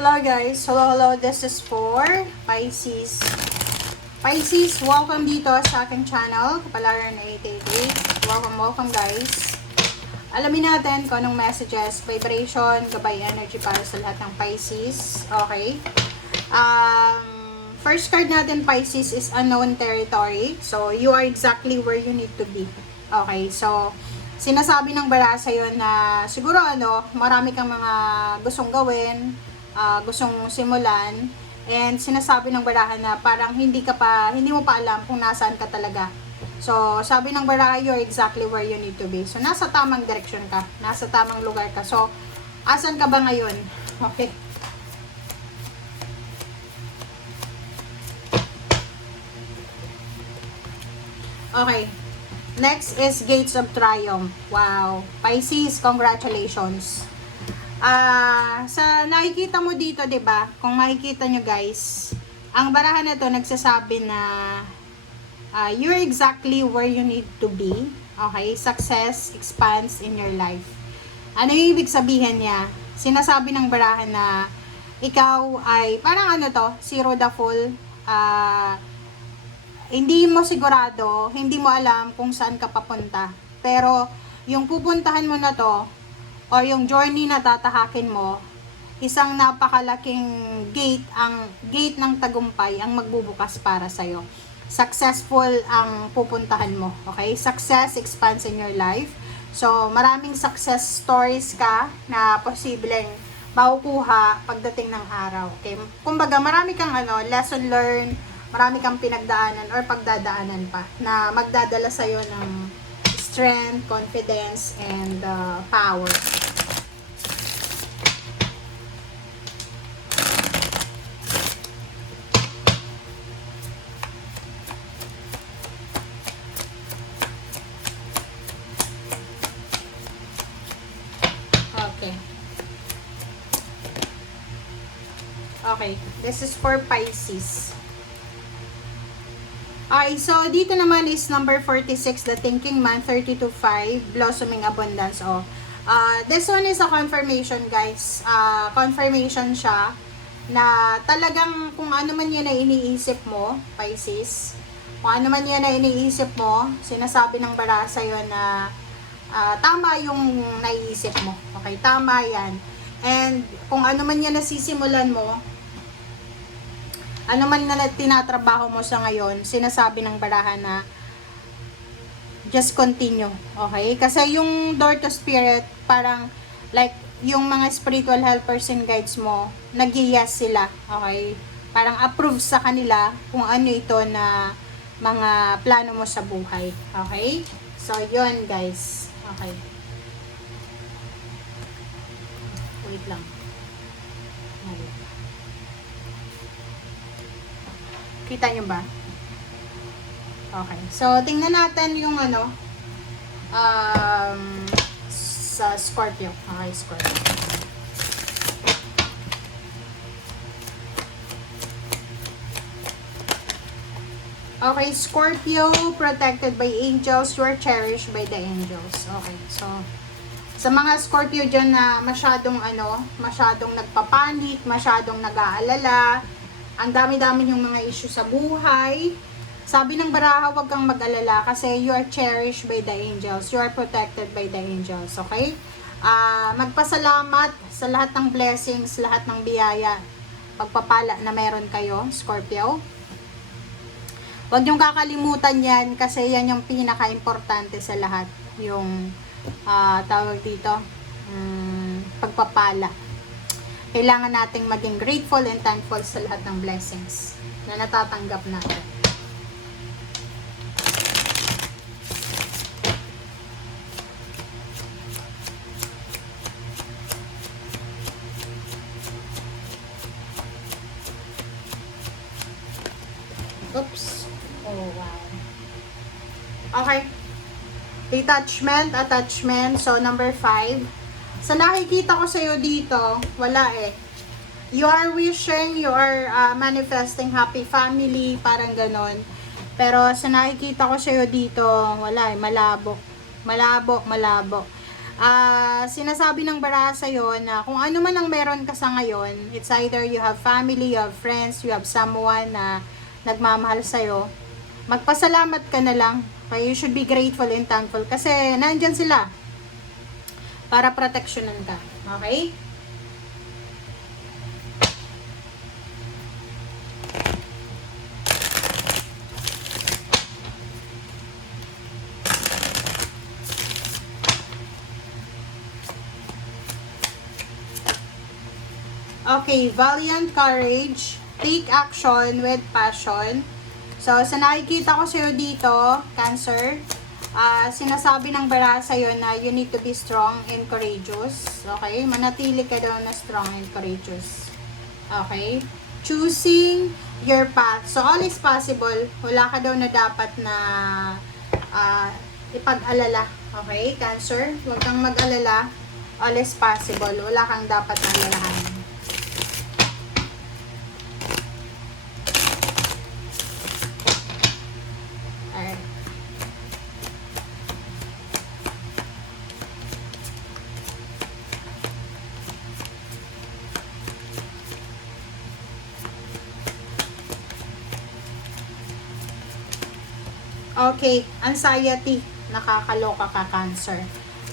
Hello guys, hello, this is for Pisces. Pisces, welcome dito sa aking channel, Kapalaran 888. Welcome guys. Alamin natin kung anong messages, vibration, gabay energy para sa lahat ng Pisces. Okay. First card natin Pisces is unknown territory. So, you are exactly where you need to be. Okay, so sinasabi ng bara sa'yo na siguro marami kang mga gustong gawin, gustong simulan, and sinasabi ng barahan na parang hindi mo pa alam kung nasaan ka talaga. So, sabi ng baraha, you're exactly where you need to be. So, nasa tamang direction ka, nasa tamang lugar ka. So, asan ka ba ngayon? Okay. Okay. Next is Gates of Triumph. Wow. Pisces, congratulations. Sa nakikita mo dito, 'di ba? Kung makikita nyo guys, ang barahan na 'to nagsasabi na you're exactly where you need to be. Okay? Success expands in your life. Ano yung ibig sabihin niya? Sinasabi ng barahan na ikaw ay parang zero the full. Hindi mo sigurado, hindi mo alam kung saan ka papunta. Pero yung pupuntahan mo na to, o yung journey na tatahakin mo, isang napakalaking gate, ang gate ng tagumpay ang magbubukas para sa'yo. Successful ang pupuntahan mo. Okay? Success expands in your life. So, maraming success stories ka na posibleng makukuha pagdating ng araw. Okay? Kumbaga, marami kang lesson learned, marami kang pinagdaanan or pagdadaanan pa na magdadala sa'yo ng strength, confidence, and power. Okay. Okay. This is for Pisces. Okay, so dito naman is number 46, the Thinking Man, 32-5, Blossoming Abundance. This one is a confirmation, guys. Confirmation siya na talagang kung ano man yan na iniisip mo, Pisces, kung ano man yan na iniisip mo, sinasabi ng bara sa'yo na tama yung naiisip mo. Okay, tama yan. And kung ano man yan nasisimulan mo, ano man na tinatrabaho mo sa ngayon, sinasabi ng barahan na just continue. Okay? Kasi yung door to spirit, parang like yung mga spiritual helpers and guides mo, nag-yes sila. Okay? Parang approve sa kanila kung ano ito na mga plano mo sa buhay. Okay? So, yun guys. Okay. Wait lang. Kita nyo ba? Okay. So, tingnan natin yung sa Scorpio. Okay, Scorpio. Okay, Scorpio, protected by angels, you are cherished by the angels. Okay, so, sa mga Scorpio dyan na masyadong nagpapanik, masyadong nag-aalala, ang dami-dami yung mga issue sa buhay. Sabi ng baraha, huwag kang mag-alala kasi you are cherished by the angels. You are protected by the angels. Okay? Magpasalamat sa lahat ng blessings, lahat ng biyaya, pagpapala na meron kayo, Scorpio. Huwag niyong kakalimutan yan kasi yan yung pinaka-importante sa lahat. Yung tawag dito, pagpapala. Kailangan nating maging grateful and thankful sa lahat ng blessings na natatanggap natin. Oops. Oh, wow. Okay. Attachment. So, number 5. Sa nakikita ko sa'yo dito, wala eh. You are wishing, you are manifesting happy family, parang ganon. Pero sa nakikita ko sa'yo dito, wala eh, malabo. Sinasabi ng baraha sa'yo na kung ano man ang meron ka sa ngayon, it's either you have family, you have friends, you have someone na nagmamahal sa'yo, magpasalamat ka na lang. Okay? You should be grateful and thankful kasi nandyan sila para proteksyonan ka. Okay? Okay, valiant courage, take action with passion. So, sa nakikita ko sa'yo dito, Cancer, sinasabi ng baraha sa'yo na you need to be strong and courageous. Okay? Manatili ka daw na strong and courageous. Okay? Choosing your path. So, all is possible. Wala ka daw na dapat na ipag-alala. Okay, Cancer? Huwag kang mag-alala. All is possible. Wala kang dapat na alalahanin. Okay, anxiety. Nakakaloka ka, Cancer.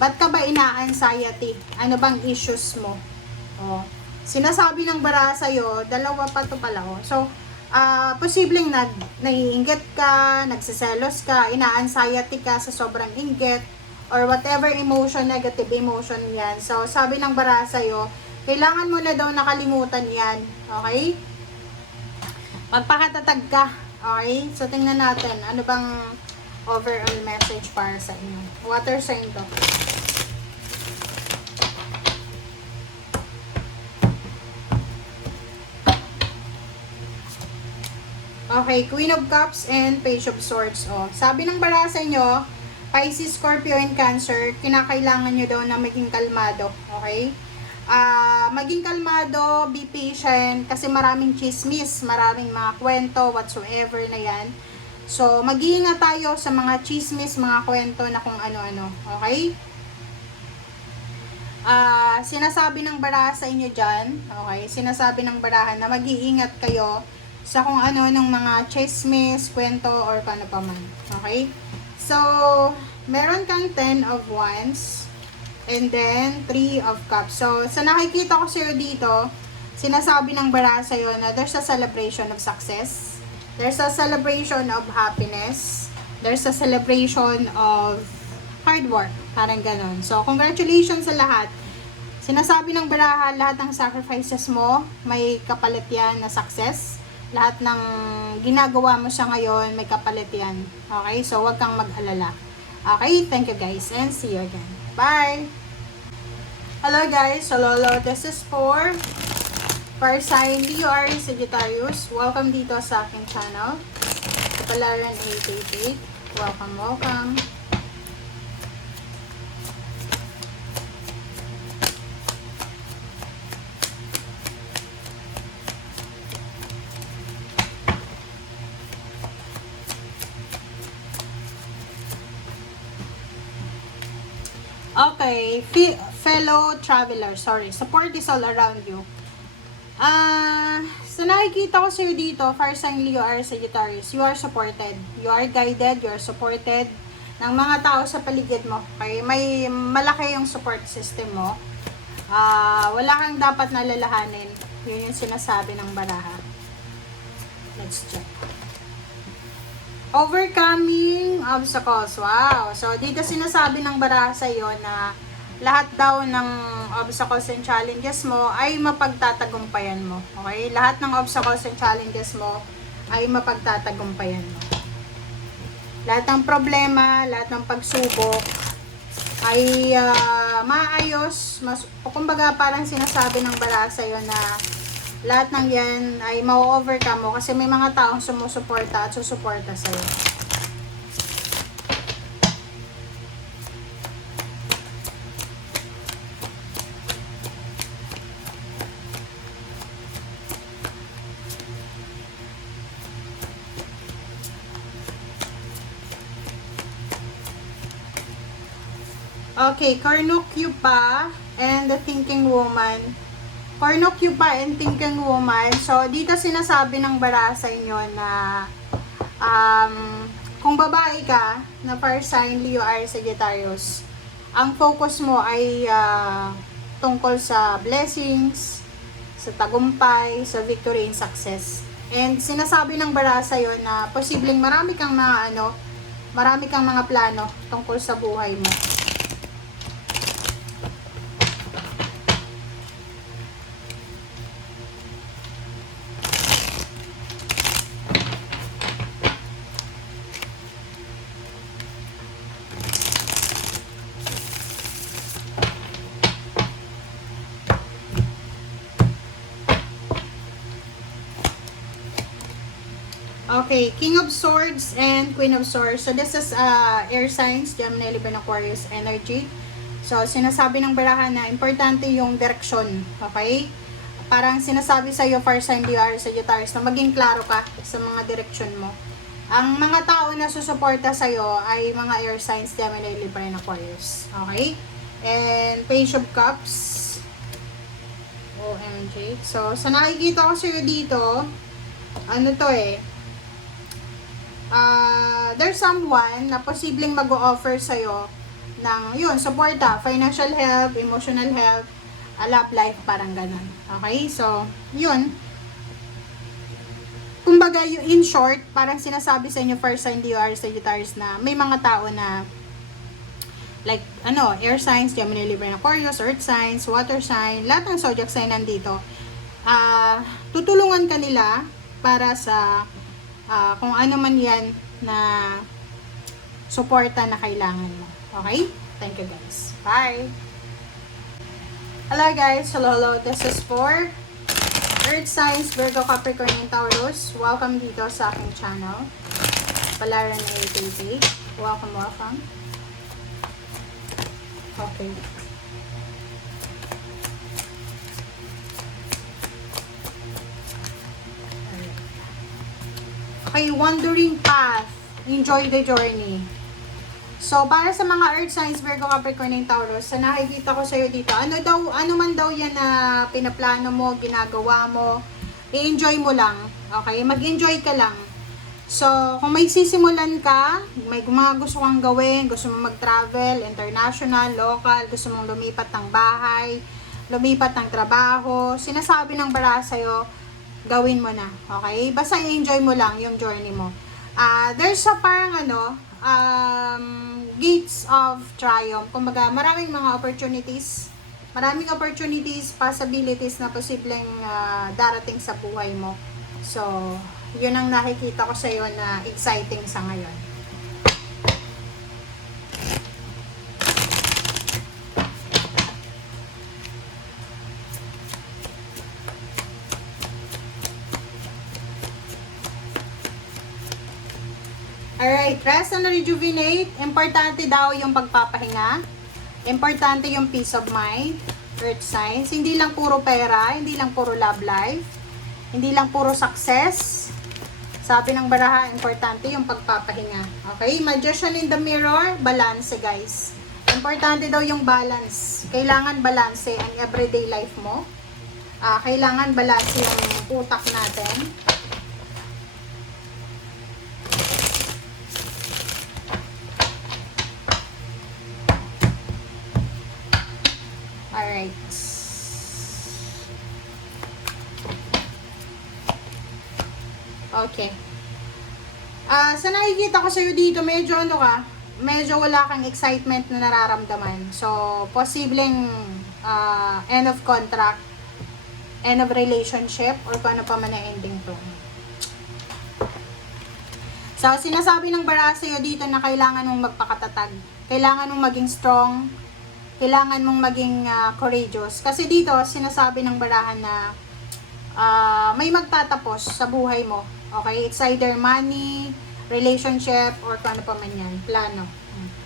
Ba't ka ba ina-anxiety? Ano bang issues mo? Oh. Sinasabi ng baraha sa'yo, dalawa pa to pala. Oh. So, posibleng naiinggit ka, nagsiselos ka, ina-anxiety ka sa sobrang inggit, or whatever emotion, negative emotion yan. So, sabi ng baraha sa'yo, kailangan mo na daw nakalimutan yan. Okay? Magpakatatag ka. Okay? So, tingnan natin. Ano bang overall message para sa inyo? Water sign to. Okay, Queen of Cups and Page of Swords. Oh, sabi ng baraha sa inyo, Pisces, Scorpio, and Cancer, kinakailangan nyo daw na maging kalmado. Okay? Maging kalmado, be patient, kasi maraming chismis, maraming mga kwento, whatsoever na yan. So, mag-iingat tayo sa mga chismis, mga kwento na kung ano-ano. Okay? Sinasabi ng baraha sa inyo dyan, okay? Sinasabi ng baraha na mag-iingat kayo sa kung ano ng mga chismis, kwento, or kano pa man. Okay? So, meron kang 10 of Wands, and then 3 of Cups. So, sa nakikita ko sa'yo dito, sinasabi ng baraha sa'yo na there's a celebration of success. There's a celebration of happiness. There's a celebration of hard work. Parang ganon. So, congratulations sa lahat. Sinasabi ng baraha, lahat ng sacrifices mo, may kapalit yan na success. Lahat ng ginagawa mo sa ngayon, may kapalit yan. Okay? So, huwag kang mag-alala. Okay? Thank you guys and see you again. Bye! Hello guys! So, Lolo, this is for fire sign Leo, Aries, Sagittarius. Welcome dito sa aking channel. Kapalaran 888. Welcome, welcome. Okay, fellow traveler, sorry, support is all around you. So nakikita ko sa'yo dito, fire sign Leo, Aries, Sagittarius, you are supported, you are guided, you are supported ng mga tao sa paligid mo. Okay, may malaki yung support system mo. Wala kang dapat nalalahanin. Yun yung sinasabi ng baraha. Let's check. Overcoming obstacles. Wow. So, dito sinasabi ng baraha sa iyo na lahat daw ng obstacles and challenges mo ay mapagtatagumpayan mo. Okay? Lahat ng obstacles and challenges mo ay mapagtatagumpayan mo. Lahat ng problema, lahat ng pagsubok ay maayos. Kumbaga parang sinasabi ng baraha sa iyo na lahat ng yan ay ma-overcome mo kasi may mga taong sumusuporta at susuporta sa'yo. Okay, Cornucopia and the Thinking Woman. Cornucopia and Thinking Woman. So, dito sinasabi ng bara sa inyo na kung babae ka, na fire sign Leo or Sagittarius, ang focus mo ay tungkol sa blessings, sa tagumpay, sa victory and success. And sinasabi ng bara sa'yo na posibleng marami kang mga plano tungkol sa buhay mo. Okay, King of Swords and Queen of Swords. So, this is air signs, Gemini, Libra, Aquarius energy. So, sinasabi ng barahan na importante yung direksyon. Okay? Parang sinasabi sa iyo, fire sign, Leo, Sagittarius, na maging klaro ka sa mga direksyon mo. Ang mga tao na susuporta sa iyo ay mga air signs, Gemini, Libra, Aquarius. Okay? And Page of Cups. OMG. So, sa nakikita ko sa iyo dito, ano to there's someone na posibleng mag-o-offer sa'yo ng, yun, suporta, financial help, emotional help, love life, parang ganun. Okay? So, yun. Kumbaga, in short, parang sinasabi sa inyo, first sign, Leo, Sagittarius, na may mga tao na, like, air signs, Gemini, Libra, Aquarius, earth signs, water sign, lahat ng zodiac sign nandito. Tutulungan ka nila para sa kung ano man yan na suporta na kailangan mo. Okay? Thank you guys. Bye! Hello guys! Hello! This is for Earth Signs, Virgo, Capricorn, and Taurus. Welcome dito sa aking channel. Palaran na ATT. Welcome. Okay. Okay, wandering path. Enjoy the journey. So, para sa mga earth signs, Virgo, Capricorn, and Taurus, sa nakikita ko sa'yo dito, ano man daw yan na pinaplano mo, ginagawa mo, i-enjoy mo lang. Okay? Mag-enjoy ka lang. So, kung may sisimulan ka, may mga gusto kang gawin, gusto mong mag-travel, international, local, gusto mong lumipat ng bahay, lumipat ng trabaho, sinasabi ng bara sa'yo, gawin mo na. Okay? Basta i-enjoy mo lang yung journey mo. There's a parang gates of triumph. Kumbaga, maraming mga opportunities, possibilities na posibleng darating sa buhay mo. So, yun ang nakikita ko sa iyo na exciting sa ngayon. Alright, rest and rejuvenate. Importante daw yung pagpapahinga. Importante yung peace of mind. Earth signs. Hindi lang puro pera, hindi lang puro love life, hindi lang puro success. Sabi ng baraha, importante yung pagpapahinga. Okay? Magician in the mirror, balance guys. Importante daw yung balance. Kailangan balance ang everyday life mo. Kailangan balance yung utak natin. Alright. Okay. Sa nakikita ko sa'yo dito, medyo wala kang excitement na nararamdaman. So, posibleng end of contract, end of relationship, or kung ano pa man ang ending to. So, sinasabi ng bara sa'yo dito na kailangan mong magpakatatag. Kailangan mong maging strong. Kailangan mong maging courageous. Kasi dito, sinasabi ng barahan na may magtatapos sa buhay mo. Okay? It's either money, relationship, or kung ano pa man yan. Plano.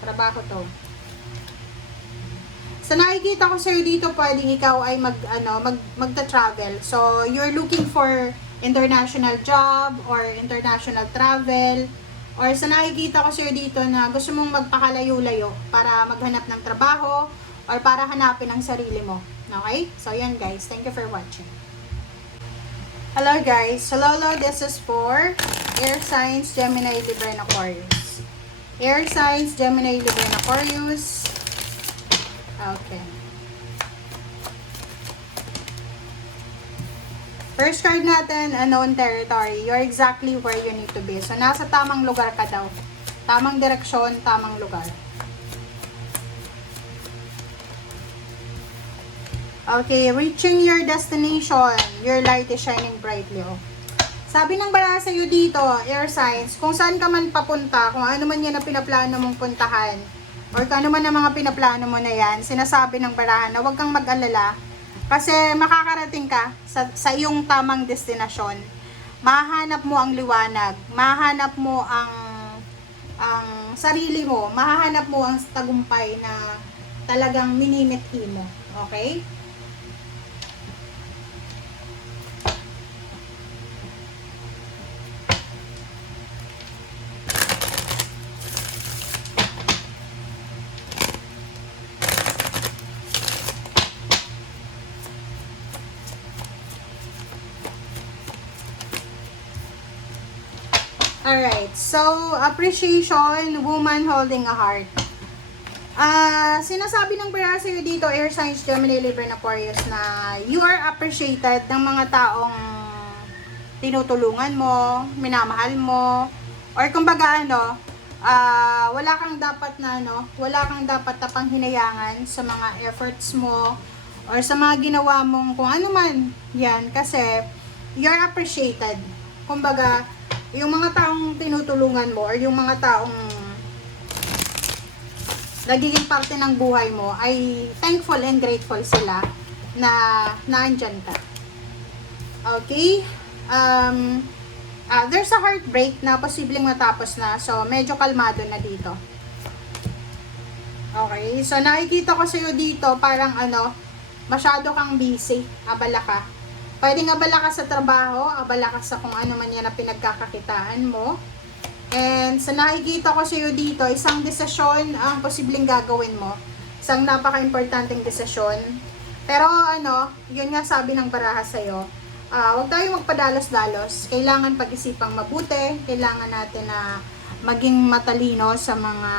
Trabaho to. Sa nakikita ko sa'yo dito, pwedeng ikaw ay magta-travel. So, you're looking for international job or international travel. or sa nakikita ko sa'yo dito na gusto mong magpakalayo-layo para maghanap ng trabaho or para hanapin ang sarili mo. Okay? So, yan guys. Thank you for watching. Hello guys. So, Lolo, this is for Air Signs, Gemini, Libra, and Aquarius. Air Signs, Gemini, Libra, and Aquarius. Okay. First card natin, unknown territory. You're exactly where you need to be. So, nasa tamang lugar ka daw. Tamang direksyon, tamang lugar. Okay, reaching your destination. Your light is shining brightly. Oh. Sabi ng baraha sa'yo dito, air signs, kung saan ka man papunta, kung ano man yan na pinaplano mong puntahan, or kung ano man ang mga pinaplano mo na yan, sinasabi ng baraha na huwag kang mag-alala, kasi makakarating ka sa iyong tamang destinasyon. Mahanap mo ang liwanag, mahanap mo ang sarili mo, mahanap mo ang tagumpay na talagang minimithi mo. Okay? Alright, so, appreciation, woman holding a heart. Sinasabi ng baraha sa'yo dito, Air Signs, Gemini, Libra, and Aquarius, na you are appreciated ng mga taong tinutulungan mo, minamahal mo, or kumbaga wala kang dapat na panghinayangan sa mga efforts mo, or sa mga ginawa mong kung ano man, yan, kasi you're appreciated. Kumbaga, yung mga taong tinutulungan mo or yung mga taong nagiging parte ng buhay mo ay thankful and grateful sila na naandyan ka. Okay? There's a heartbreak na posibleng matapos na, so medyo kalmado na dito. Okay? So nakikita ko sa'yo dito parang masyado kang busy, abala ka. Pwedeng abala ka sa trabaho, abala ka sa kung ano man yan na pinagkakakitaan mo. And sa nakikita ko sa iyo dito, isang desisyon ang posibleng gagawin mo. Isang napaka-importanting desisyon. Pero yun nga sabi ng baraha sa iyo, huwag tayong magpadalos-dalos. Kailangan pag-isipang mabuti. Kailangan natin na maging matalino sa mga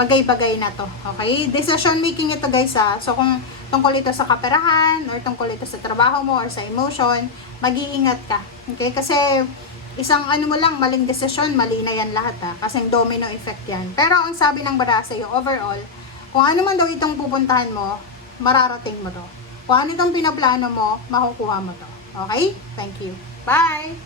bagay-bagay na to. Okay? Decision making ito guys So kung tungkol ito sa kaperahan, or tungkol ito sa trabaho mo, or sa emotion, mag-iingat ka. Okay? Kasi, isang mo lang, maling desisyon, mali na yan lahat Kasi domino effect yan. Pero, ang sabi ng baraha sa'yo, overall, kung ano man daw itong pupuntahan mo, mararating mo to. Kung ano itong pinaplano mo, makukuha mo to. Okay? Thank you. Bye!